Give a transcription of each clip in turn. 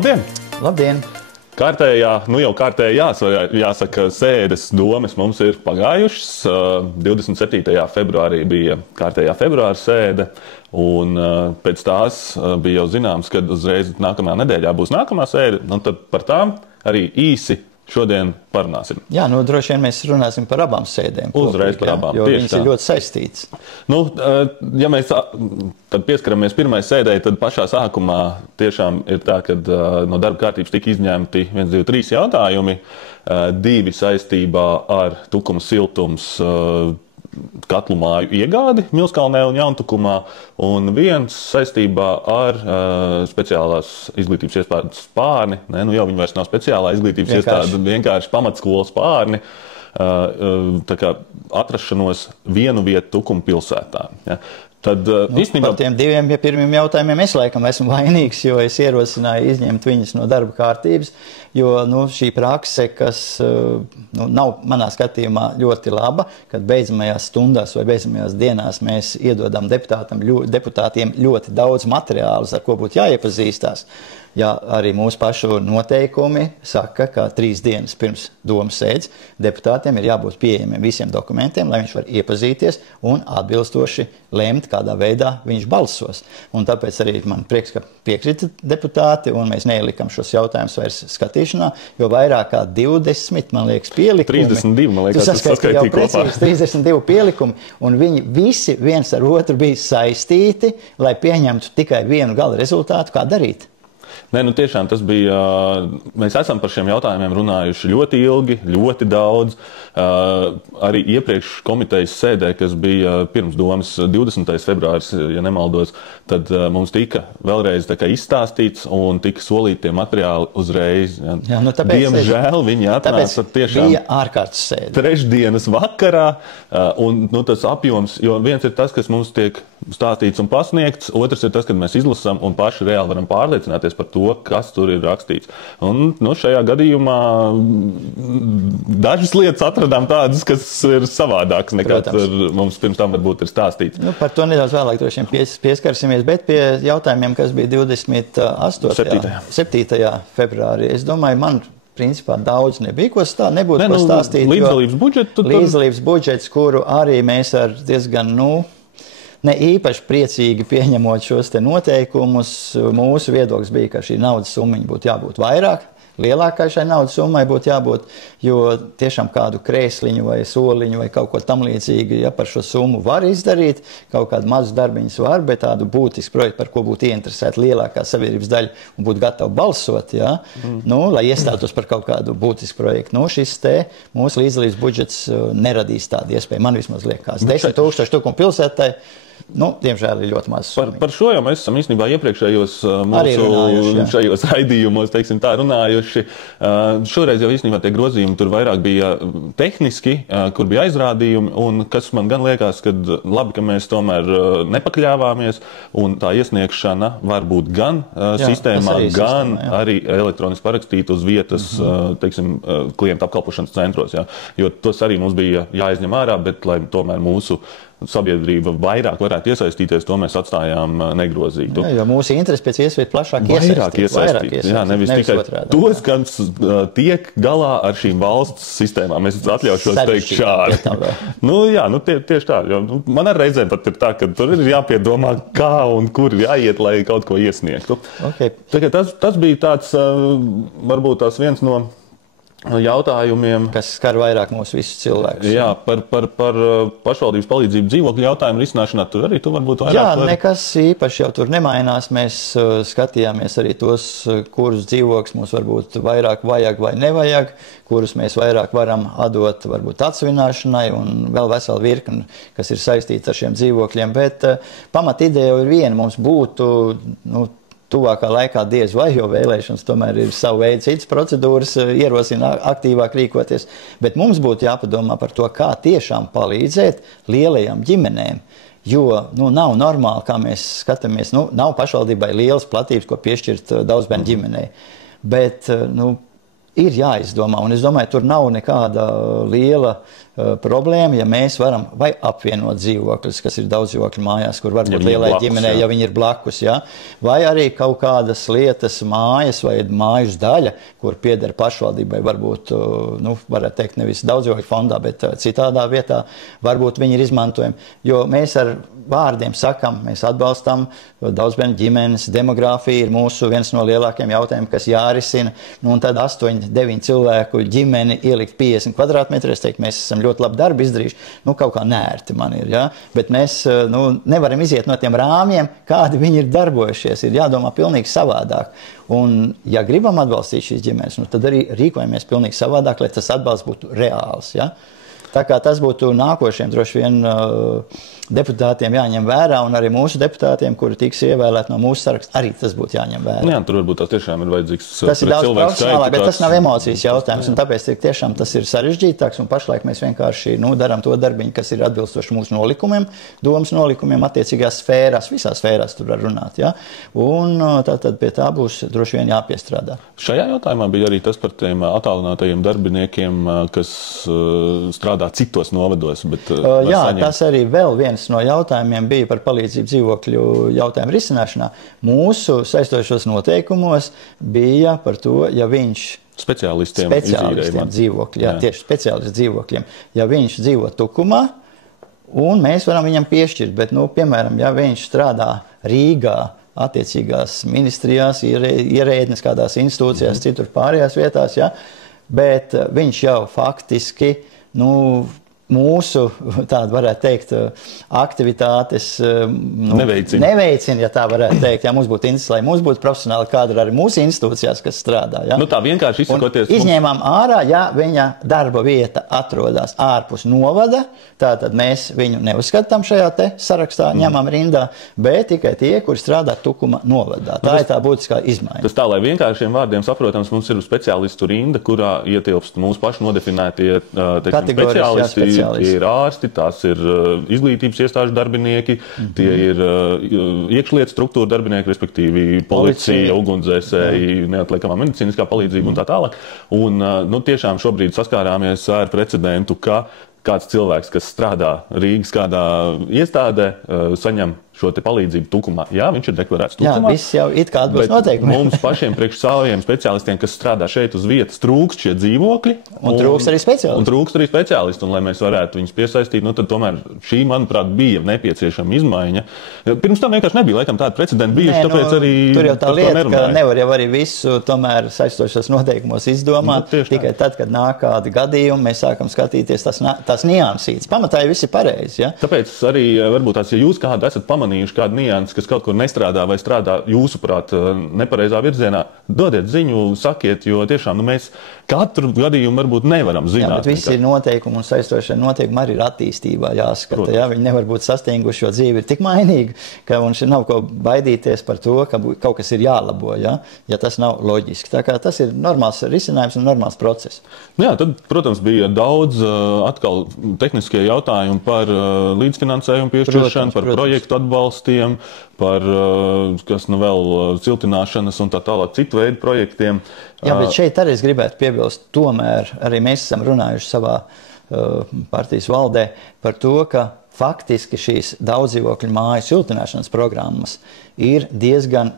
Labdien! Labdien! Kārtējā, jau jāsaka, sēdes domes mums ir pagājušas. 27. februārī bija kārtējā februāra sēde, un pēc tās bija jau zināms, ka uzreiz nākamā nedēļā būs nākamā sēde, un tad par tām arī īsi šodien parunāsim. Jā, droši vien mēs runāsim par abām sēdēm. Uzreiz par abām. Jo viņas ir ļoti saistītas. Ja mēs tad pieskaramies pirmai sēdē, tad pašā sākumā tiešām ir tā, ka no darba kārtības tika izņemti 1, 2, 3 jautājumi, 2 saistībā ar tukuma siltums katlu māju iegādi Milskalnē un Jauntukumā, un 1 saistībā ar speciālās izglītības iestādes Spārni. Jau viņi vairs nav speciālā izglītības iestāde, vienkārši pamatskolas Spārni, tā kā atrašanos vienu vietu Tukuma pilsētā. Ja. Tad, par tiem 2 pirmiem jautājumiem es laikam esmu vainīgs, jo es ierosināju izņemt viņus no darba kārtības, jo šī prakse, kas nav manā skatījumā ļoti laba, kad beidzamajās stundās vai beidzamajās dienās mēs iedodam deputātiem ļoti daudz materiālus, ar ko būtu jāiepazīstās. Ja arī mūsu pašu noteikumi saka, ka 3 dienas pirms domas sēdes deputātiem ir jābūt pieejamiem visiem dokumentiem, lai viņš var iepazīties un atbilstoši lemt, kādā veidā viņš balsos. Un tāpēc arī man prieks, ka piekrita deputāti, un mēs neielikam šos jautājumus vairs skatīšanā, jo vairāk kā 20, man liekas, pielikumi. 32, man liekas, tas saskaitīja kopā. 32 pielikumi, un viņi visi viens ar otru bija saistīti, lai pieņemtu tikai vienu gala rezultātu, kā darīt. Tiešām tas bija, mēs esam par šiem jautājumiem runājuši ļoti ilgi, ļoti daudz. Arī iepriekš komitejas sēdē, kas bija pirms domas 20. februāris, ja nemaldos, tad mums tika vēlreiz izstāstīts un tika solīti tie materiāli uzreiz. Jā, diemžēl viņi atnāca tiešām bija ārkārtas sēde. Trešdienas vakarā, un tas apjoms, jo viens ir tas, kas mums tiek stāstīts un pasniegts, otrs ir tas, kad mēs izlasām un paši reāli varam pārliecināties par to, kas tur ir rakstīts. Un šajā gadījumā dažas lietas atradām tādas, kas ir savādākas nekā mums pirms tam varbūt ir stāstīts. Par to nedaudz vēlāk droši vien pieskarsimies, bet pie jautājumiem, kas bija 7. februārī, es domāju, man principā daudz nebija, ko stāstīt. Līdzdalības budžets, kuru arī mēs ar diezgan, ne īpaši priecīgi pieņemot šos te noteikumus, mūsu viedoklis bija, ka šī naudas summiņa būtu jābūt vairāk, lielākai šai naudas summai būtu jābūt, jo tiešām kādu krēsliņu vai soliņu vai kaut ko tam līdzīgi, ja par šo summu var izdarīt, kaut kādu mazu darbiņus var, bet tādu būtisku projektu, par ko būtu ieinteresēta lielākā sabiedrības daļa un būtu gatava balsot, ja, lai iestātos par kaut kādu būtisku projektu. Šis te mūsu līdzdalības budžets neradīs tādu iespēju. Man vismaz liekas, 10 000 Tukuma pilsētai, diemžēl ir ļoti maz summa. Par šo jau mēs esam īstenībā iepriekšējos mūsu šajos raidījumos, teiksim tā, runājuši. Šoreiz jau īstenībā tie grozījumi tur vairāk bija tehniski, kur bija aizrādījumi, un kas man gan liekas, ka labi, ka mēs tomēr nepakļāvāmies, un tā iesniegšana var būt gan sistēmā, gan arī elektroniski parakstīt uz vietas, teiksim, klienta apkalpošanas centros, jo tos arī mums bija jāizņem ārā, bet lai tomēr mūsu sabiedrība vairāk varētu iesaistīties, to mēs atstājām negrozītu. Jo mūsu interesi pēc iespējas plašāk iesaistīt. Jā, nevis tikai tos, kas tiek galā ar šīm valsts sistēmām. Es atļaušos teikt šādi. Tieši tā. Jo, man ar reizēm pat ir tā, ka tur ir jāpiedomā, kā un kur jāiet, lai kaut ko iesniegtu. Tas bija tāds, varbūt tās viens no jautājumiem, kas skar vairāk mūsu visus cilvēkus. Jā, par pašvaldības palīdzību dzīvokļu jautājumu risināšanā tur arī tu varbūt vairāk. Jā, nekas īpaši jau tur nemainās. Mēs skatījāmies arī tos, kurus dzīvokļus mums varbūt vairāk vajag vai nevajag, kurus mēs vairāk varam atdot varbūt atsvināšanai un vēl veselu virkni, kas ir saistīts ar šiem dzīvokļiem. Bet pamat ideja ir viena, mums būtu, tuvākā laikā diez vai, jo vēlēšanas tomēr ir savu veidu citas procedūras, ierosina aktīvāk rīkoties, bet mums būtu jāpadomā par to, kā tiešām palīdzēt lielajām ģimenēm, jo nav normāli, kā mēs skatāmies, nav pašvaldībai lielas platības, ko piešķirt daudzbērnu ģimenei, bet ir jāizdomā, un es domāju, tur nav nekāda liela problēma, ja mēs varam vai apvienot dzīvokļus, kas ir daudz dzīvokļu mājās, kur varbūt lielai ģimenei, ja viņi ir blakus, ja? Vai arī kaut kādas lietas mājas vai mājas daļa, kur pieder pašvaldībai, varbūt, varētu teikt, nevis daudz dzīvokļu fondā, bet citādā vietā, varbūt viņi ir izmantojami, jo mēs ar vārdiem sakam, mēs atbalstam daudzbērnu ģimenes, demogrāfija ir mūsu viens no lielākiem jautājumiem, kas jārisina, un tad 8-9 cilvēku ģimeni ielikt 50 kvadrātmetri, es teiktu, mēs esam ļoti labi darbu izdarījuši, kaut kā nērti man ir, ja? Bet mēs nevaram iziet no tiem rāmjiem, kādi viņi ir darbojušies, ir jādomā pilnīgi savādāk. Un, ja gribam atbalstīt šīs ģimenes, tad arī rīkojamies pilnīgi savādāk, lai tas atbalsts būtu reāls, ja? Tā kā tas būtu nākošiem droši vien deputātiem jāņem vērā, un arī mūsu deputātiem, kuri tiks ievēlēti no mūsu saraksta, arī tas būtu jāņem vērā. Jā, tur varbūt tas tiešām ir vajadzīgs tas ir daudz profesionālāk, bet tas nav emocijas jautājums, un tāpēc tiešām tas ir sarežģītāks, un pašlaik mēs vienkārši darām to darbiņu, kas ir atbilstoši mūsu nolikumiem, domas nolikumiem attiecīgās sfērās, visās sfērās tur var runāt, ja? Un tātad pie tā būs droši vien jāpiestrādā. Šajā jautājumā bija arī tas par tiem attālinātajiem darbiniekiem, kas strādā citos novados, bet jā, tas arī vēl viens no jautājumiem bija par palīdzību dzīvokļu jautājumu risināšanā. Mūsu saistošos noteikumos bija par to, ja viņš speciālistiem dzīvokļi, jā, tieši speciālistu dzīvokļiem, ja viņš dzīvo Tukumā, un mēs varam viņam piešķirt, bet, piemēram, ja viņš strādā Rīgā, attiecīgās ministrijās, ierēdnes kādās institūcijās, citur pārējās vietās, ja, bet viņš jau faktiski, mūsu, tāda varētu teikt, aktivitātes neveicina, ja tā varētu teikt. Ja mums būtu interesanti, lai mums būtu profesionāli kadri arī mūsu institūcijās, kas strādā. Ja? Tā vienkārši izsakoties. Izņēmām ārā, ja viņa darba vieta atrodas ārpus novada, tātad mēs viņu neuzskatām šajā te sarakstā, ņemam rindā, bet tikai tie, kuri strādā Tukuma novadā. Tā ir tā būtiskā izmaiņa. Tas tā, lai vienkāršiem vārdiem saprotams, mums ir speciālistu rinda, kurā ietilpst mūsu paši nodefinētie speciālisti. Tie ir ārsti, tās ir izglītības iestāžu darbinieki, tie ir iekšlietu struktūra darbinieki, respektīvi policija, ugunsdzēsēji, neatliekamā medicīniskā palīdzība un tā tālāk. Un tiešām šobrīd saskārāmies ar precedentu, ka kāds cilvēks, kas strādā Rīgas kādā iestādē, saņem šo te palīdzību Tukumā. Jā, viņš ir deklarēts Tukumā. Jā, viss jau it kā atbilst noteikumiem. Mums pašiem priekš saviem speciālistiem, kas strādā šeit uz vietas, trūkst šie dzīvokļi. Un trūkst arī speciālisti. Un trūkst arī speciālisti. Un lai mēs varētu viņus piesaistīt, tad tomēr šī, manuprāt, bija nepieciešama izmaiņa. Pirms tam vienkārši nebija, laikam, tāda precedenta bijuši, tāpēc arī tur jau tā lieta, ka nevar jau arī visu tomēr saistošos noteikumos izdomāt. Tikai tad, kad nāk kādi gadījumi, mēs sākam skatīties tās niansītes. Pamatā viss ir pareizi, ja? Tāpēc arī varbūt tās, ja jūs kādu esat pamanījuši kādu niansi, kas kaut kur nestrādā vai strādā jūsuprāt nepareizā virzienā, dodiet ziņu, sakiet, jo tiešām mēs katru gadījumu varbūt nevaram zināt. Jā, bet visi noteikumi un saistošie noteikumi arī ir attīstībā jāskata. Jā, viņi nevar būt sastinguši, jo dzīve ir tik mainīga, ka mums nav ko baidīties par to, ka kaut kas ir jālabo, ja tas nav loģiski. Tā kā tas ir normāls risinājums un normāls process. Jā, tad, protams, bija daudz atkal tehniskie jautājumi par līdzfinansējumu piešķiršanu, par projektu atbalstiem, par kas vēl siltināšanas un tā tālāk citu veidu projektiem. Jā, bet šeit arī es gribētu piebilst, tomēr arī mēs esam runājuši savā partijas valdē par to, ka faktiski šīs daudzdzīvokļu māju siltināšanas programmas ir diezgan,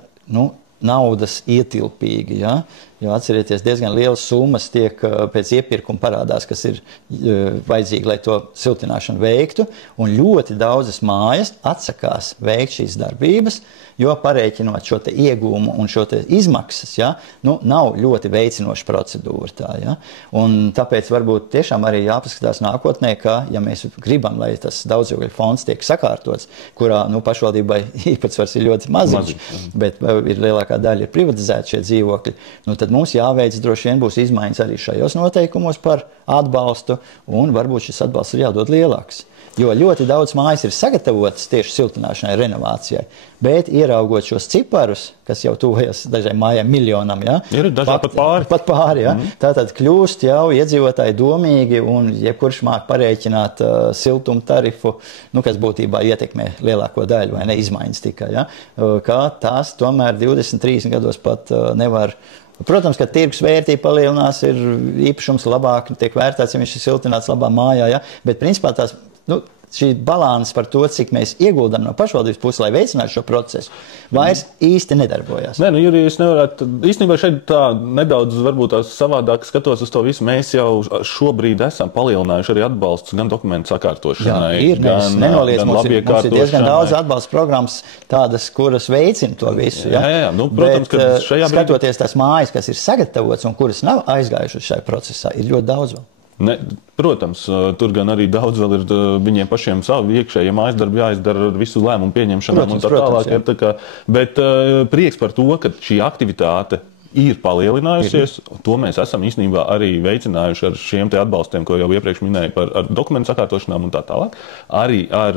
naudas ietilpīgi, ja? Jo atcerieties, diezgan lielas summas tiek pēc iepirkuma parādās, kas ir vajadzīgi, lai to siltināšanu veiktu, un ļoti daudzas mājas atsakās veikt šīs darbības, jo parēķinot šo te iegūmu un šo te izmaksas, ja, nav ļoti veicinoša procedūra tā, ja. Un tāpēc varbūt tiešām arī jāpaskatās nākotnē, ka, ja mēs gribam, lai tas daudzdzīvokļu fonds tiek sakārtots, kurā, pašvaldībai īpatsvars ir ļoti maziņš, bet ir lielākā daļa ir privatizēta šie dzīvokļi, tad mums jāveic droši vien būs izmaiņas arī šajos noteikumos par atbalstu, un varbūt šis atbalsts ir jādod lielāks. Jo ļoti daudz mājas ir sagatavotas tieši siltināšanai, renovācijai, bet ieraugot šos ciparus, kas jau tuvojas dažiem mājām miljonam, ja, ir dažādi pat pāri, ja, tātad kļūst jau iedzīvotāji domīgi, un jebkurš māk parēķināt siltumu tarifu, kas būtībā ietekmē lielāko daļu, vai ne, izmaiņas tikai, ja, ka tās tomēr 20-30 gados pat nevar Protams, ka tirgus vērtība palielinās, ir īpašums labāk, tiek vērtēts, ja viņš ir siltināts labā mājā, ja? Bet principā tās, šī balanss par to, cik mēs ieguldam no pašvaldības puses, lai veicinātu šo procesu, vairs īsti nedarbojās. Nē, Jurij, es nevarētu, īstenībā šeit tā nedaudz varbūt tās savādāk skatos uz to visu. Mēs jau šobrīd esam palielinājuši arī atbalsts gan dokumentu sakārtošanai, gan mums ir diezgan daudz atbalsta programmas tādas, kuras veicina to visu. Ja? Jā, protams, ka šajā brīdī... Skatoties tās mājas, kas ir sagatavotas un kuras nav aizgājušas šajā procesā, ir ļoti daudz vēl. Ne, protams, tur gan arī daudz vēl ir viņiem pašiem savi iekšējie mājas darbi jāizdara ar visu lēmumu pieņemšanām un tā tālāk. Ja, tā kā, bet prieks par to, ka šī aktivitāte ir palielinājusies. To mēs esam īstenībā arī veicinājuši ar šiem te atbalstiem, ko jau iepriekš minēju par dokumentu sakārtošanām un tā tālāk. Arī ar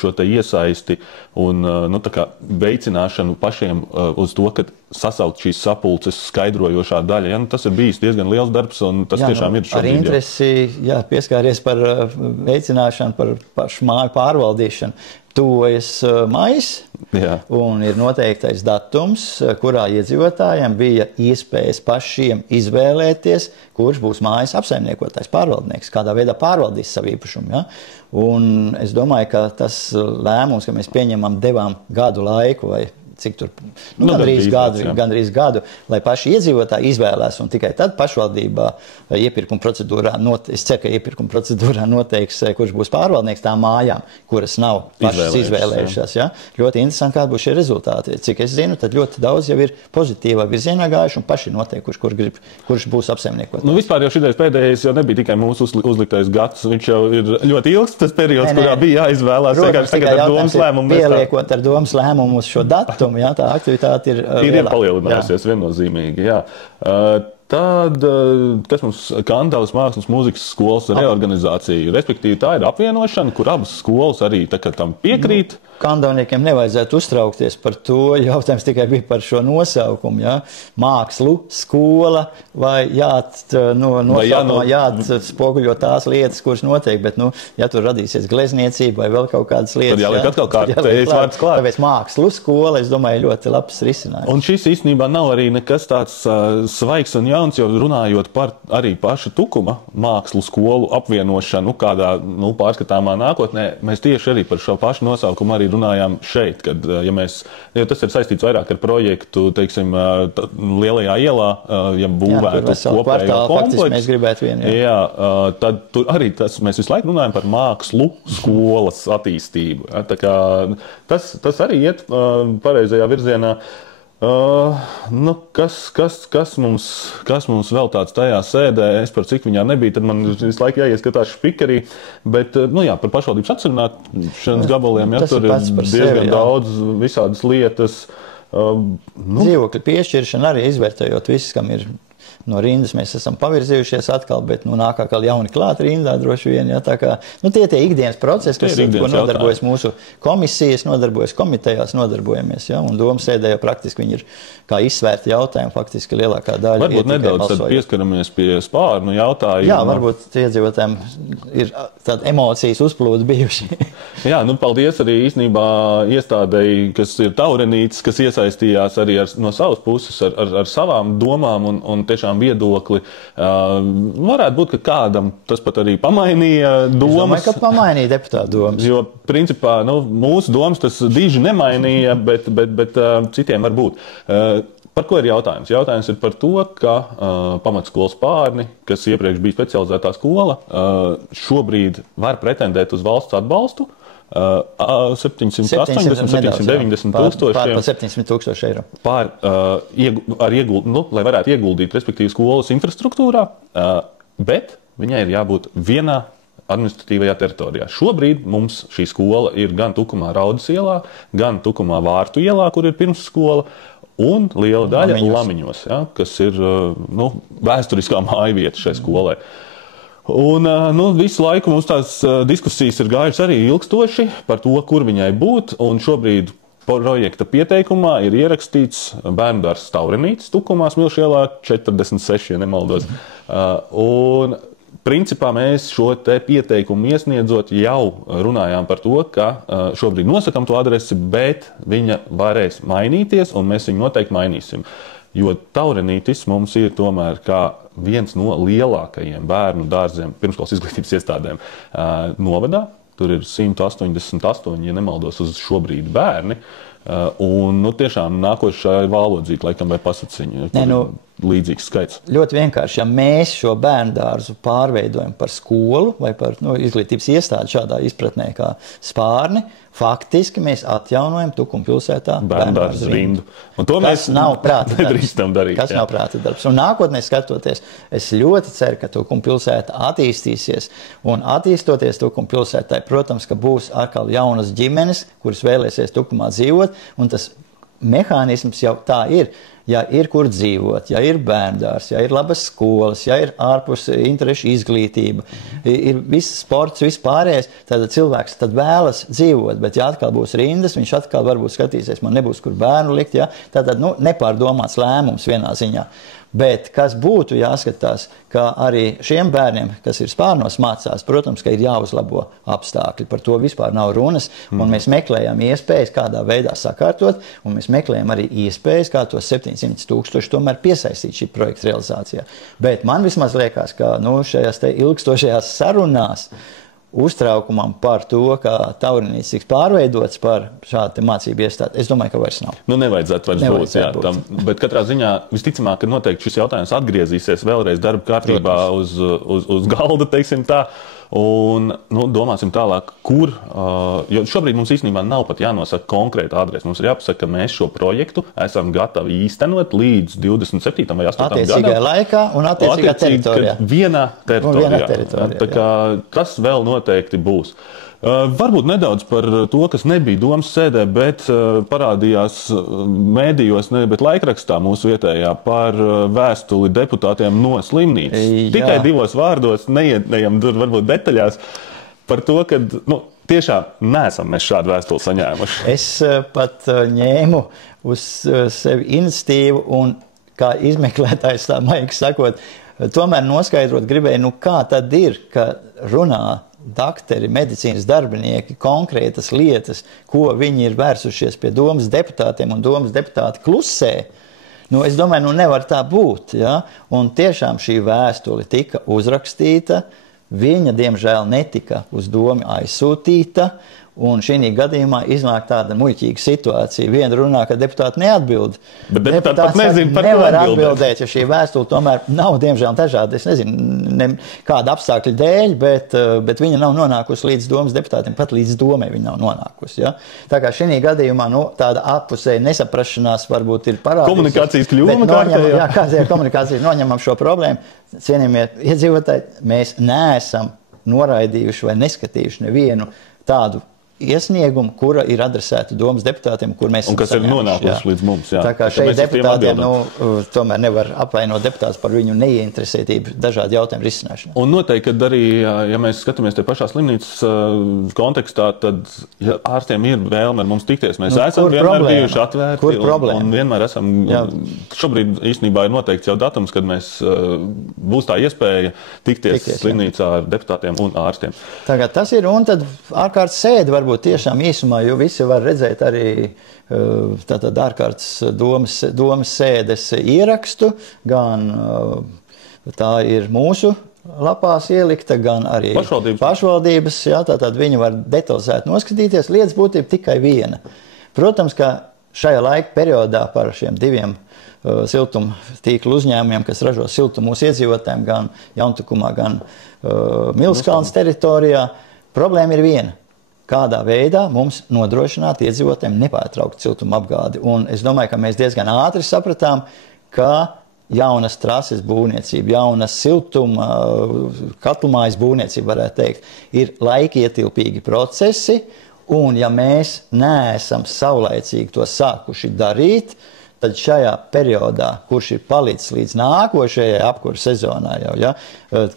šo te iesaisti un tā kā veicināšanu pašiem uz to, ka sasaukt šīs sapulces skaidrojošā daļa. Ja? Tas ir bijis diezgan liels darbs un tas tiešām ir šobrīd. Ar interesi pieskāries par veicināšanu, par pašu māju pārvaldīšanu. Tuvojas maijs un ir noteiktais datums, kurā iedzīvotājiem bija iespējas pašiem izvēlēties, kurš būs mājas apsaimniekotājs, pārvaldnieks, kādā veidā pārvaldīs savu īpašumu. Ja? Un es domāju, ka tas lēmums, ka mēs pieņemam, devām gadu laiku vai cik tur, gandrīz gadu, lai paši iedzīvotāji izvēlēs un tikai tad pašvaldībā iepirkuma procedūrā, es ceru, ka iepirkuma procedūrā noteiks, kurš būs pārvaldnieks tām mājām, kuras nav pašas izvēlējušās. Ja? Ļoti interesanti, kādi būs šie rezultāti. Cik es zinu, tad ļoti daudz jau ir pozitīvā virzienā gājuši un paši noteikuši, kurš būs apsaimniekotājs. Vispār jau šitais pēdējais jau nebija tikai mūsu uzliktais gads, viņš jau ir ļoti ilgs tas periods, kurā bija jāizvēlās. Protams, tikai jautājums ir pieliekot ar domas lēmumu uz šo datumu. Jā, tā aktivitāte ir palielinājusies viennozīmīgi. Jā. Tad, kas mums Kandavas mākslas mūzikas skolas reorganizācija, respektīvi tā ir apvienošana, kur abas skolas arī tam piekrīt. Kandavniekiem nevajadzētu uztraukties par to, jautājums tikai bija par šo nosaukumu, ja? Mākslu skola vai jāatspoguļo tās lietas, kuras notiek, bet, ja tur radīsies glezniecība vai vēl kaut kādas lietas, tad jāliek atkal kārtējas vārds klāt. Tāpēc mākslu skola, es domāju, ļoti labs risinājums. Un šis īstenībā nav arī nekas tāds svaigs un jauns, jo runājot par arī pašu Tukuma mākslu skolu apvienošanu kādā pārskatāmā nākotnē, mēs tieši arī par šo pašu nosaukumu arī runājām šeit, kad, jo tas ir saistīts vairāk ar projektu, teiksim, Lielajā ielā, ja būvētu kopējo kompleksu. Mēs gribētu vienu. Jā, tad tur arī mēs visu laiku runājam par mākslu skolas attīstību. Ja, tā kā tas arī iet pareizajā virzienā. Kas mums vēl tāds tajā sēdē, es par cik viņā nebija, tad man visu laiku jāieskatās špikerī, bet, par pašvaldības atsevišķināšanas gabaliem, tur ir diezgan daudz visādas lietas. Dzīvokļu piešķiršana arī izvērtējot visus, kam ir no rindas mēs esam pavirzījušies atkal, bet nāk atkal jauni klāt rindā droši vien. Ja, tā kā, tie ikdienas procesi, ko nodarbojas mūsu komisijas, nodarbojas komitejās, nodarbojamies. Ja, un doma sēdē jau praktiski viņi ir kā izsvērti jautājumi, faktiski lielākā daļa. Varbūt nedaudz tad pieskaramies pie spārnu jautājumu. Jā, varbūt iedzīvotājiem ir tāda emocijas uzplūdi bijuši. Jā, paldies arī īstenībā iestādēji, kas ir Taurenītis, kas iesaistījās arī no savas puses ar savām domām un tiešām viedokli. Varētu būt, ka kādam tas pat arī pamainīja domas. Es domāju, ka pamainīja deputātu domas. Jo, principā, mūsu domas tas diži nemainīja, bet citiem var būt. Par ko ir jautājums? Jautājums ir par to, ka pamatskolas Spārni, kas iepriekš bija specializētā skola, šobrīd var pretendēt uz valsts atbalstu 780, 790 tūkstoši. Pār 700 tūkstoši eiro. Lai varētu ieguldīt, respektīvi, skolas infrastruktūrā, bet viņai ir jābūt vienā administratīvajā teritorijā. Šobrīd mums šī skola ir gan Tukumā Raudas ielā, gan Tukumā Vārtu ielā, kur ir pirmsskola, un liela daļa Lamiņos, ja, kas ir vēsturiskā mājvieta šai skolai. Un visu laiku mums tās diskusijas ir gājušas arī ilgstoši par to, kur viņai būt, un šobrīd projekta pieteikumā ir ierakstīts bērndārzs Taurenītis Tukumā Smilšielā 46, ja nemaldos. Un principā mēs šo te pieteikumu iesniedzot jau runājām par to, ka šobrīd nosakam to adresi, bet viņa varēs mainīties, un mēs viņu noteikti mainīsim. Jo Taurenītis mums ir tomēr kā viens no lielākajiem bērnu dārziem, pirmskolas izglītības iestādēm novadā. Tur ir 188, ja nemaldos, uz šobrīd bērni. Un tiešām nākošā valodzīte, laikam, vai pasaciņa. Līdzīgs skaits. Ļoti vienkārši, ja mēs šo bērnu dārzu pārveidojam par skolu vai par izglītības iestādi šādā izpratnē kā Spārni, faktiski mēs atjaunojam Tukuma pilsētā bērnu dārzu rindu. Un to mēs nedrīkstam darīt. Tas nav prāta darbs. Un nākotnē skatoties, es ļoti ceru, ka Tukuma pilsēta attīstīsies. Un attīstoties Tukuma pilsētai, protams, ka būs atkal jaunas ģimenes, kuras vēlēsies Tukumā dzīvot, un tas mehānisms jau tā ir. Ja ir kur dzīvot, ja ir bērndārs, ja ir labas skolas, ja ir ārpus interešu izglītība, ir viss sports, viss pārējais, tad cilvēks tad vēlas dzīvot, bet ja atkal būs rindas, viņš atkal varbūt skatīsies, man nebūs kur bērnu likt, ja? Tātad nepārdomāts lēmums vienā ziņā. Bet kas būtu jāskatās, ka arī šiem bērniem, kas ir Spārnos mācās, protams, ka ir jāuzlabo apstākļi. Par to vispār nav runas, un mēs meklējam iespējas, kādā veidā sakārtot, un mēs meklējam arī iespējas, kā tos 700 000 tomēr piesaistīt šī projekta realizācijā. Bet man vismaz liekas, ka šajās te ilgstošajās sarunās uztraukumam par to, ka Taurenītis tiks pārveidots par šādu mācību iestādi, es domāju, ka vairs nav. Nevajadzētu vairs būt. Tam, bet katrā ziņā visticamāk, ka noteikti šis jautājums atgriezīsies vēlreiz darba kārtībā uz galda, teiksim tā. Un domāsim tālāk, kur, jo šobrīd mums īstenībā nav pat jānosaka konkrēta adrese. Mums ir jāpasaka, ka mēs šo projektu esam gatavi īstenot līdz 27. vai 8. gadam. Attiecīgajā laikā un attiecīgā teritorijā. Vienā teritorijā. Tā kā tas vēl noteikti būs. Varbūt nedaudz par to, kas nebija domas sēdē, bet parādījās mēdījos, bet laikrakstā mūsu vietējā par vēstuli deputātiem no slimnīcas. Tikai 2 vārdos, neejam varbūt detaļās, par to, ka tiešām neesam mēs šādu vēstuli saņēmuši. Es pat ņēmu uz sevi iniciatīvu un kā izmeklētājs tā maigi sakot, tomēr noskaidrot gribēju, kā tad ir, ka runā dakteri, medicīnas darbinieki, konkrētas lietas, ko viņi ir vērsušies pie domas deputātiem, un domas deputāti klusē. Es domāju, nevar tā būt. Ja? Un tiešām šī vēstule tika uzrakstīta, viņa, diemžēl, netika uz domu aizsūtīta, un šī gadījumā iznāk tāda muļķīga situācija. Viena runā, ka deputāti neatbild. Bet deputāti pat nezina, par ko nevar atbildēt, jo šī vēstule tomēr nav, diemžēl, dažādi. Es nezinu, kāda apstākļa dēļ, bet viņa nav nonākusi līdz domas deputātiem, pat līdz domai viņa nav nonākusi. Ja? Tā kā šī gadījumā tāda ārpusēja nesaprašanās varbūt ir parādījusies. Komunikācijas kļūma kārtējā. Jā, kādā komunikācijas noņemam šo problēmu. Cienījamie iedzīvotāji, mēs neesam noraidījuši vai neskatījuši nevienu tādu iesniegumu, kura ir adresēta domas deputātiem, kur mēs un kas ir nonākuši līdz mums. Jā. Tā kā šeit deputātiem tomēr nevar apvainot deputātus par viņu neieinteresētību dažādu jautājumu risināšanā. Un noteikti, kad arī, ja mēs skatāmies te pašā slimnīcas kontekstā, tad ja ārstiem ir vēlme ar mums tikties. Mēs esam vienmēr bijuši atvērti un vienmēr esam. Šobrīd īstenībā ir noteikts jau datums, kad mēs būs tā iespēja tikties slimnīcā ar deputātiem un ārstiem. Tagad tas ir, un tad ārkārtas sēde varbūt tiešām īsumā, jo visi var redzēt arī tātad ārkārtas domas sēdes ierakstu, gan tā ir mūsu lapās ielikta, gan arī pašvaldības, jā, tātad viņi var detalizēt noskatīties, lietas būtība tikai viena. Protams, ka šajā laika periodā par šiem 2 siltuma tīklu uzņēmumiem, kas ražo siltumu mūsu iedzīvotājiem, gan Jauntukumā, gan Milskalnas teritorijā, problēma ir viena. Kādā veidā mums nodrošināt iedzīvotājiem nepārtrauktu siltuma apgādi. Un es domāju, ka mēs diezgan ātri sapratām, ka jaunas trases būvniecība, jaunas siltuma katlumājas būvniecība, varētu teikt, ir laikietilpīgi procesi, un ja mēs neesam saulaicīgi to sākuši darīt, tad šajā periodā, kurš ir palicis līdz nākošajai apkura sezonā jau, ja,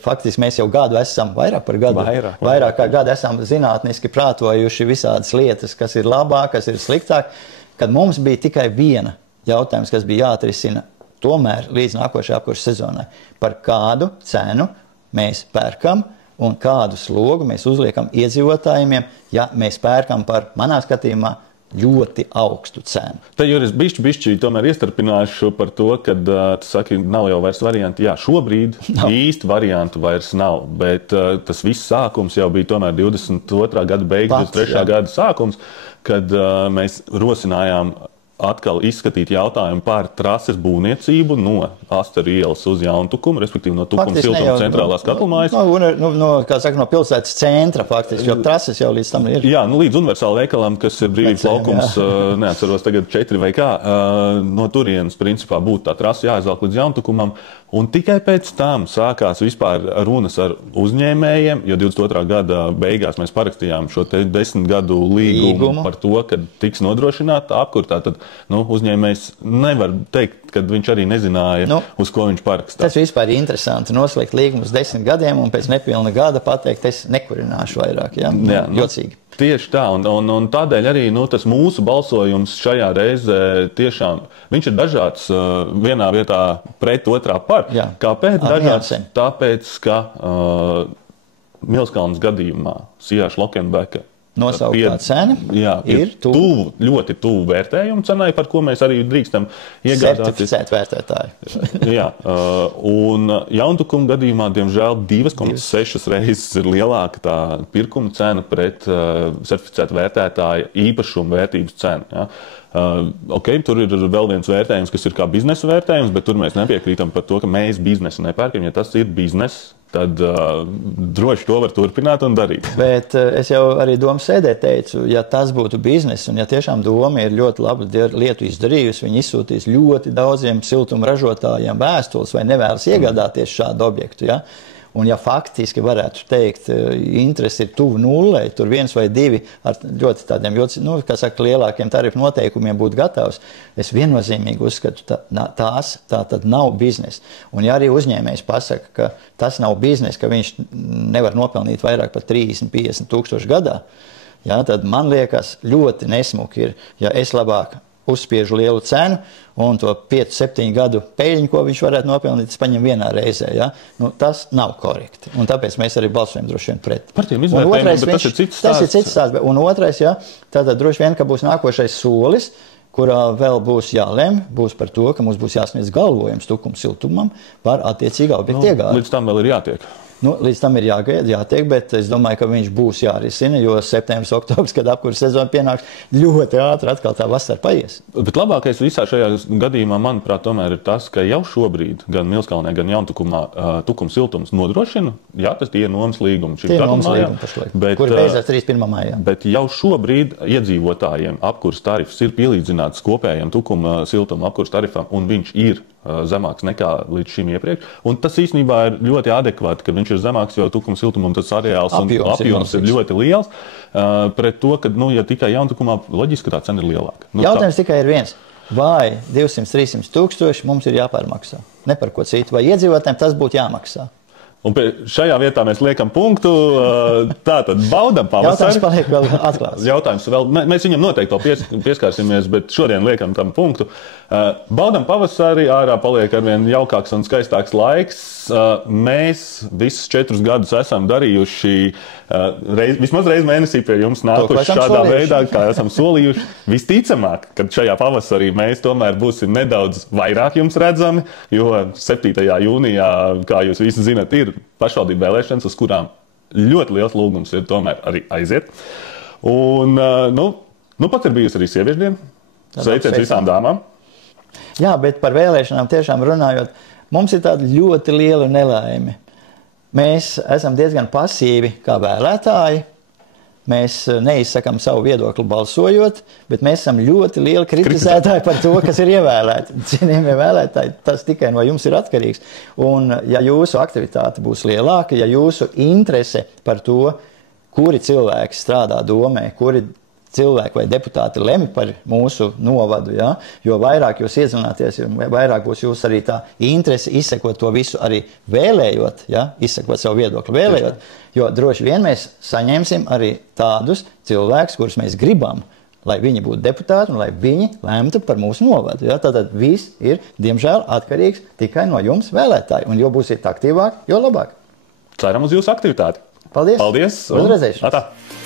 faktiski mēs jau gadu esam, vairāk par gadu, vairāk kā gadu esam zinātniski prātojuši visādas lietas, kas ir labāk, kas ir sliktāk, kad mums bija tikai viena jautājums, kas bija jāatrisina tomēr līdz nākošajai apkura sezonai. Par kādu cenu mēs pērkam un kādu slogu mēs uzliekam iedzīvotājiem, ja mēs pērkam par, manā skatījumā, ļoti augstu cenu. Te jau es bišķi tomēr iestarpināšu par to, ka tu saki, nav jau vairs varianti. Jā, šobrīd īsti variantu vairs nav, bet tas viss sākums jau bija tomēr 22. gada beigas, 23. gada sākums, kad mēs rosinājām atkal izskatīt jautājumu par trases būvniecību no Asteru ielas uz Jauntukumu, respektīvi no Tukuma siltuma centrālās katlumājas. No pilsētas centra faktiski, jo trases jau līdz tam ir. Jā, līdz universāla veikalam, kas ir Brīvības laukums, neatceros tagad 4 vai kā, no turienes principā būtu tā trasa jāizvelk līdz Jauntukumam. Un tikai pēc tam sākās vispār runas ar uzņēmējiem, jo 22. gada beigās mēs parakstījām šo 10 gadu līgumu par to, ka tiks nodrošināta apkur. Tātad uzņēmējs nevar teikt, ka viņš arī nezināja, uz ko viņš parakstā. Tas vispār ir interesanti, noslēgt līgumu uz 10 gadiem un pēc nepilna gada pateikt, es nekurināšu vairāk. Jā, jocīgi. Tieši tā, un tādēļ arī tas mūsu balsojums šajā reizē tiešām, viņš ir dažāds vienā vietā pret otrā par. Jā. Kāpēc dažāds? Tāpēc, ka Milskalnas gadījumā Sijāša Lokenbeka nosauktā cena ir ļoti tuvu vērtējumu cenai, par ko mēs arī drīkstam iegādāties. Certificēt vērtētāji. Jā, un Jauntukuma gadījumā, diemžēl, 2,6 reizes ir lielāka tā pirkuma cena pret certificētu vērtētāja īpašuma vērtības cenu. Ja. Tur ir vēl viens vērtējums, kas ir kā biznesa vērtējums, bet tur mēs nepiekrītam par to, ka mēs biznesu nepērkam. Ja tas ir bizness, tad droši to var turpināt un darīt. Bet es jau arī domas sēdē teicu, ja tas būtu bizness, un ja tiešām doma ir ļoti labu lietu izdarījusi, viņi izsūtīs ļoti daudziem siltuma ražotājiem vēstules vai nevēlas iegādāties šādu objektu. Ja? Un ja faktiski varētu teikt, interesi ir tuvu nullei, tur 1 vai 2 ar ļoti tādiem, lielākiem tarifu noteikumiem būtu gatavs, es viennozīmīgi uzskatu, tā tad nav biznesa. Un ja arī uzņēmējs pasaka, ka tas nav biznesa, ka viņš nevar nopelnīt vairāk par 30-50 tūkstoši gadā, tad man liekas ļoti nesmuki ir, ja es labāk uzspiežu lielu cenu un to 5-7 gadu peļņu, ko viņš varētu nopelnīt, tas paņem vienā reizē. Ja? Tas nav korekti. Un tāpēc mēs arī balsojam droši vien pret. Par tiem izvērtējumiem, bet tas ir cits stāsts. Tas ir cits stāsts. Un otrais, tātad droši vien, ka būs nākošais solis, kurā vēl būs jālem, būs par to, ka mums būs jāsniedz galvojums Tukuma siltumam par attiecīgā objekta iegādi. Līdz tam vēl ir jātiek. Līdz tam ir jātiek, bet es domāju, ka viņš būs jārisina, jo septembris, oktobris, kad apkuras sezona pienāks, ļoti ātri atkal tā vasara paies. Bet labākais visā šajā gadījumā, manuprāt, tomēr ir tas, ka jau šobrīd gan Milskalnē, gan Jauntukumā Tukuma siltums nodrošina, tas tie ir nomas līgumi. Tie ir nomas līgumi pašlaik, kuri beidzās 31. maijā. Bet jau šobrīd iedzīvotājiem apkuras tarifs ir pielīdzināts kopējiem Tukuma siltuma apkuras tarifam, un viņš ir zemāks nekā līdz šim iepriekš. Un tas īstenībā ir ļoti adekvāti, ka viņš ir zemāks, jo Tukuma siltumam tas areāls un apjoms ir ļoti liels. Pret to, ka, ja tikai Jauntukumā, loģiski, ka tā cena ir lielāka. Jautājums tikai ir viens. Vai 200-300 tūkstoši mums ir jāpārmaksā? Ne par ko citu. Vai iedzīvotājiem tas būtu jāmaksā? Un šajā vietā mēs liekam punktu. Tātad baudam pavasari. Jautājums paliek vēl atklāts. Jautājums vēl, mēs viņam noteikti vēl pieskārsimies, bet šodien liekam tam punktu. Baudam pavasari, ārā paliek arvien jaukāks un skaistāks laiks. Mēs visus 4 gadus esam darījuši, vismaz reizi mēnesī pie jums nākuši šādā veidā, kā esam solījuši. Visticamāk, kad šajā pavasarī mēs tomēr būsim nedaudz vairāk jums redzami, jo 7. jūnijā, kā jūs visi zinat, ir pašvaldību vēlēšanas, uz kurām ļoti liels lūgums ir tomēr arī aiziet. Un, pat ir bijusi arī sieviešu diena. Sveiciens visām dāmām. Jā, bet par vēlēšanām tiešām runājot, mums ir tāda ļoti liela nelaime. Mēs esam diezgan pasīvi kā vēlētāji. Mēs neizsakām savu viedokli balsojot, bet mēs esam ļoti lieli kritizētāji par to, kas ir ievēlēti. Cienījamie vēlētāji, tas tikai no jums ir atkarīgs. Un ja jūsu aktivitāte būs lielāka, ja jūsu interese par to, kuri cilvēki strādā domē, kuri cilvēki vai deputāti lemj par mūsu novadu, jo vairāk jūs iedzināties, jo vairāk būs jūs arī tā interese izsekot to visu arī vēlējot, izsekot savu viedokli vēlējot, jo droši vien mēs saņemsim arī tādus cilvēkus, kurus mēs gribam, lai viņi būtu deputāti un lai viņi lemtu par mūsu novadu. Tātad viss ir, diemžēl, atkarīgs tikai no jums vēlētāji, un jo būsiet aktīvāk, jo labāk. Ceram uz jūsu aktivitāti. Paldies! Paldies! Uz redzēšanos! Atā.